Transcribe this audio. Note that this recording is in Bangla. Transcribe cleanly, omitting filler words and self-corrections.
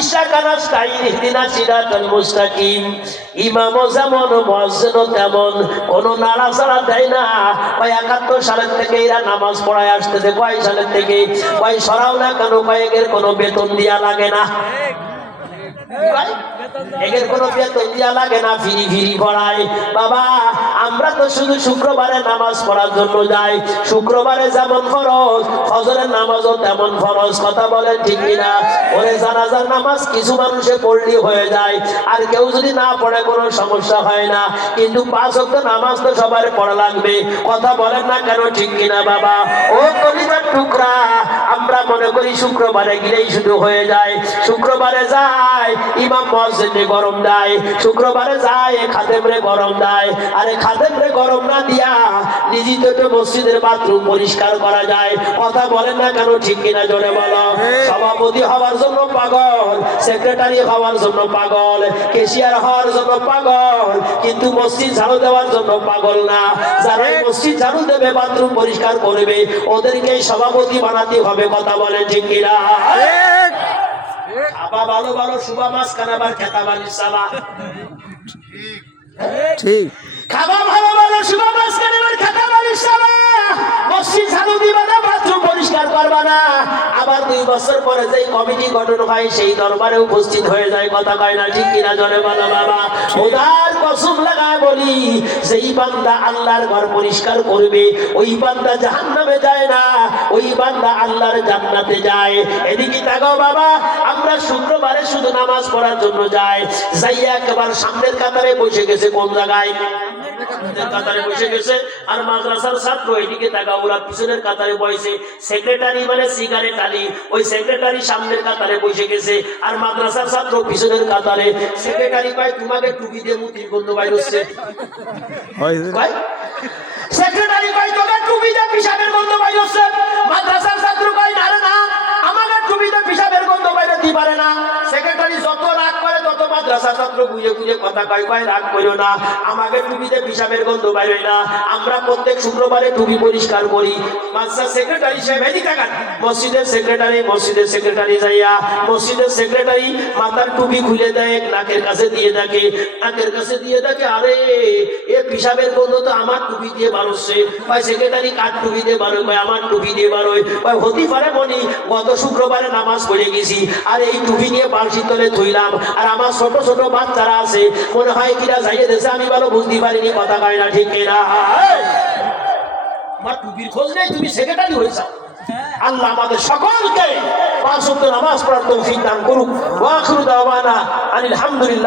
ইশাকা নাস্তাইন ইহদিনাস সিরাতাল মুস্তাকিম। ইমামও যেমন মুয়াজ্জিনও তেমন, কোনো নাড়াচাড়া দেয় না। কয় ৭১ সালের থেকে এরা নামাজ পড়ায় আসতেছে। কয় সালের থেকে? কয় সরাও না কেন? কয়েকের কোনো বেতন দিয়া লাগে না। এদের কোনো বেতন দিয়া লাগে না, ফিরি ফিরি পড়ায়। বাবা আমরা তো শুধু শুক্রবারে নামাজ পড়ার জন্য যাই। শুক্রবারে যেমন ফরজ, ফজরের নামাজও তেমন ফরজ। কথা বলেন ঠিক কিনা? ওরে জানাজার নামাজ কিছু মানুষে পড়লি হয়ে যায়, আর কেউ যদি না পড়ে কোনো সমস্যা হয় না। কিন্তু ৫ ওয়াক্ত নামাজ তো সবার পড়া লাগবে। কথা বলেন না কেন? ঠিক কিনা বাবা? ও কলিজার টুকরা, আমরা মনে করি শুক্রবারে গেলেই শুধু হয়ে যায়। শুক্রবারে যায় ইমাম মুয়াজ্জিনে গরম দেয়, শুক্রবারে যায় খাদেমরে গরম দেয়। আরে খাদেমরে গরম না দিয়া নিজে তো মসজিদের বাথরুম পরিষ্কার করা যায়। কথা বলেন না কেন? ঠিক কিনা জোরে বলো। সভাপতি হওয়ার জন্য পাগল, সেক্রেটারি হওয়ার জন্য পাগল, ক্যাশিয়ার হওয়ার জন্য পাগল, কিন্তু মসজিদ ঝাড়ু দেওয়ার জন্য পাগল না। যারা মসজিদ ঝাড়ু দেবে, বাথরুম পরিষ্কার করবে, ওদেরকে সভাপতি বানাতে হবে। কথা বলেন ঠিক কিনা? খাবা ভালো ভালো শুভা মাছ কানাবার খেতা বাড়ির সালা। ঠিক। খাবা ভালো ভালো শুভা মাছ কানাবার খেতা বাড়ির সালা। মসজিদ ঝাড়ু দিবা না, বাথরুম পরিষ্কার করবা না। আবার 2 বছর পরে যেই কমিটি গঠন হয় সেই দরবারে উপস্থিত হয়ে যায়। কথা কয় না? ঠিক কিনা জোরে বলো বাবা। খোদার কসম লাগায় বলি, যেই বান্দা আল্লাহর ঘর পরিষ্কার করবে ওই বান্দা জাহান্নামে যায় না, ওই বান্দা আল্লাহর জান্নাতে যায়। এদিকে তাকাও বাবা, আমরা শুক্রবারে শুধু নামাজ পড়ার জন্য যাই। যাইয়া একেবারে সামনের কাতারে বসে গেছে। কোন জায়গায়? কাতারে বসে গেছে। আর মাদ্রাসার ছাত্র এদিকে তাকাও, ওরা পিছনের কাতারে বসে। সেক্রেটারি মানে সিগারেট আলী, ওই সেক্রেটারি সামনের কাতারে বসে গেছে, আর মাদ্রাসার ছাত্র পিছনের কাতারে। সেক্রেটারি কয় তোমাকে টুপি দিয়ে মুতির গন্ধ বাইর হচ্ছে। সেক্রেটারি কয় তোকে টুপি দিয়ে পিসাবের গন্ধ বাইর হচ্ছে। মাদ্রাসার ছাত্র কয় না রে না, আমাকে টুপি দিয়ে পিসাবের গন্ধ বাইর হতে পারে না। সেক্রেটারি যত রাগ করে তত মাদ্রাসা ছাত্র গুজে গুজে কথা কয়, কয় রাগ করো না, আমাকে টুপিতে পিসাবের গন্ধ বাইর হয় না। আমরা প্রত্যেক শুক্রবারে টুপি পরিষ্কার করি। মাদ্রাসা সেক্রেটারি সাহেব এদিকে তাকান। মসজিদের সেক্রেটারি যাইয়া মসজিদের সেক্রেটারি মাথার টুপি খুলে দেয়, নাকের কাছে দিয়ে দেখে, আরে এ পিসাবের গন্ধ তো আমার টুপি দিয়ে বার হচ্ছে। ভাই সেক্রেটারি কার টুপি দিয়ে বার হয়? ভাই আমার টুপি দিয়ে বার হয়। ভাই হতে পারে মনি, গত শুক্রবারে নামাজ পড়ে গেছি, আর এই টুপি নিয়ে বালতির তলে ধুইলাম, আর আমার ছোট ছোট বাচ্চারা আছে, মনে হয় কিনা যাইয়ে দেশে, আমি ভালো বুঝতে পারিনি। কথা কয় না ঠিক কিনা? আমার টুপির খোঁজ নেই, তুমি সেক্রেটারি হয়েছ। আল্লাহ আমাদের সকলকে ৫ ওয়াক্ত নামাজ পড়ার তৌফিক দান করুক। ওয়া আখিরু দাওয়ানা আনিল হামদুলিল্লাহ।